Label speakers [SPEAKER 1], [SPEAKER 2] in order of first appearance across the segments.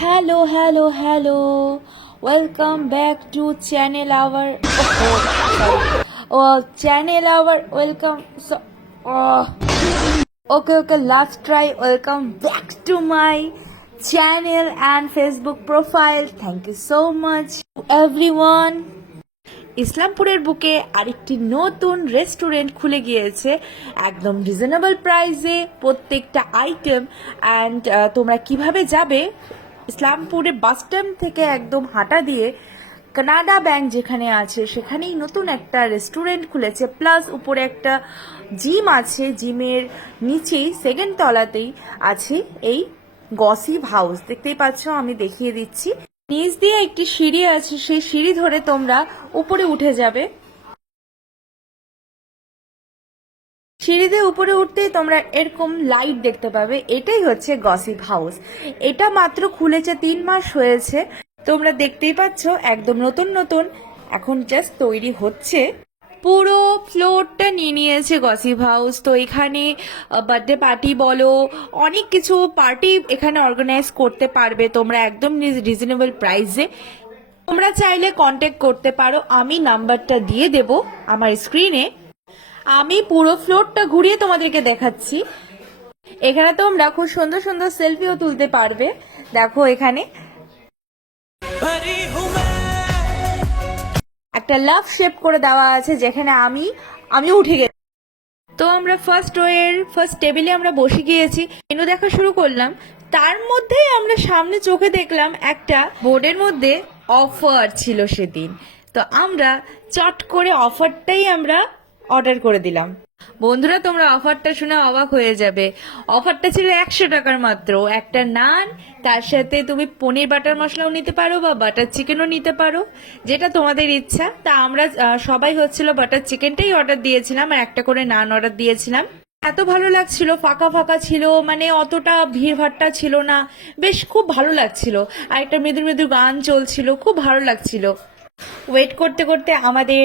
[SPEAKER 1] Hello hello hello welcome back to channel our O channel our welcome okay okay last try welcome back to my channel and Facebook profile thank you so much every one ইসলামপুরের বুকে আরেকটি নতুন restaurant খুলে গিয়েছে। একদম reasonable প্রাইসে প্রত্যেকটা item and তোমরা কীভাবে যাবে ইসলামপুরে বাস স্ট্যান্ড থেকে একদম হাঁটা দিয়ে কানাডা ব্যাংক যেখানে আছে, সেখানেই নতুন একটা রেস্টুরেন্ট খুলেছে। প্লাস উপরে একটা জিম আছে, জিমের নিচেই, সেকেন্ড তলাতেই আছে এই গসিপ হাউস। দেখতেই পাচ্ছ, আমি দেখিয়ে দিচ্ছি। নিচ দিয়ে একটি সিঁড়ি আছে, সেই সিঁড়ি ধরে তোমরা উপরে উঠে যাবে। সিঁড়িতে উপরে উঠতেই তোমরা এরকম লাইট দেখতে পাবে। এটাই হচ্ছে গসিপ হাউস এটা মাত্র খুলেছে তিন মাস হয়েছে। তোমরা দেখতেই পাচ্ছ, একদম নতুন নতুন। এখন জাস্ট তৈরি হচ্ছে। পুরো ফ্লোরটা নিয়ে নিয়েছে গসিপ হাউস তো এখানে বার্থডে পার্টি বলো, অনেক কিছু পার্টি এখানে অর্গানাইজ করতে পারবে তোমরা একদম রিজনেবল প্রাইসে তোমরা চাইলে কন্ট্যাক্ট করতে পারো। আমি নাম্বারটা দিয়ে দেব আমার স্ক্রিনে আমি পুরো ফ্লোরটা ঘুরিয়ে তোমাদেরকে দেখাচ্ছি। এখানে তোমরা খুব সুন্দর সুন্দর সেলফিও তুলতে পারবে। দেখো এখানে। একটা লাভ শেপ করে দেওয়া আছে, যেখানে আমি আমি উঠে গেছি। তো আমরা ফার্স্ট ওয়ের ফার্স্ট টেবিলে আমরা বসে গিয়েছি। মেনু দেখা শুরু করলাম। তার মধ্যেই আমরা সামনে চোখে দেখলাম একটা বোর্ডের মধ্যে অফার ছিল সেদিন। তো আমরা চট করে অফারটাই আমরা অর্ডার করে দিলাম। বন্ধুরা, তোমরা অফারটা শুনে অবাক হয়ে যাবে। অফারটা ছিল একশো টাকার মাত্র। একটা নান, তার সাথে তুমি পনির বাটার মশলাও নিতে পারো বা বাটার চিকেনও নিতে পারো। যেটা তোমাদের ইচ্ছা। তা আমরা সবাই হচ্ছিল বাটার চিকেনটাই অর্ডার দিয়েছিলাম আর একটা করে নান অর্ডার দিয়েছিলাম। এত ভালো লাগছিল, ফাঁকা ফাঁকা ছিল মানে অতটা ভিড়ভাট্টা ছিল না। বেশ, খুব ভালো লাগছিল। আর একটা মৃদু মৃদু গান চলছিল, খুব ভালো লাগছিল। ওয়েট করতে করতে আমাদের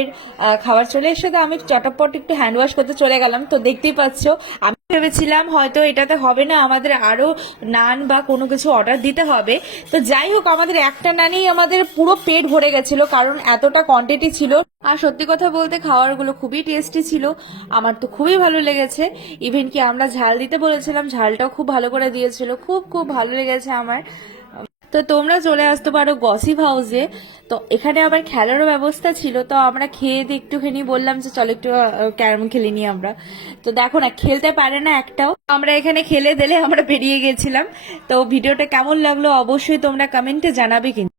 [SPEAKER 1] খাবার চলে এসে তো আমি চটপট একটু হ্যান্ড ওয়াশ করতে চলে গেলাম। তো দেখতেই পাচ্ছ, আমি ভেবেছিলাম হয়তো এটাতে হবে না, আমাদের আরও নান বা কোনো কিছু অর্ডার দিতে হবে। তো যাই হোক, আমাদের একটা নানেই আমাদের পুরো পেট ভরে গেছিল, কারণ এতটা কোয়ান্টিটি ছিল। আর সত্যি কথা বলতে খাবারগুলো খুবই টেস্টি ছিল। আমার তো খুবই ভালো লেগেছে। ইভেন কি আমরা ঝাল দিতে বলেছিলাম, ঝালটাও খুব ভালো করে দিয়েছিল। খুব খুব ভালো লেগেছে আমার। তো তোমরা চলে আসতে পারো গসিপ হাউসে তো এখানে আবার খেলারও ব্যবস্থা ছিল, তো আমরা খেয়ে দিয়ে একটুখানি বললাম যে চলো একটু ক্যারম খেলে নি আমরা। তো দেখো না, খেলতে পারে না একটাও। আমরা এখানে খেলে দিলে আমরা বেরিয়ে গেছিলাম। তো ভিডিওটা কেমন লাগল অবশ্যই তোমরা কমেন্টে জানাবে কিন্তু।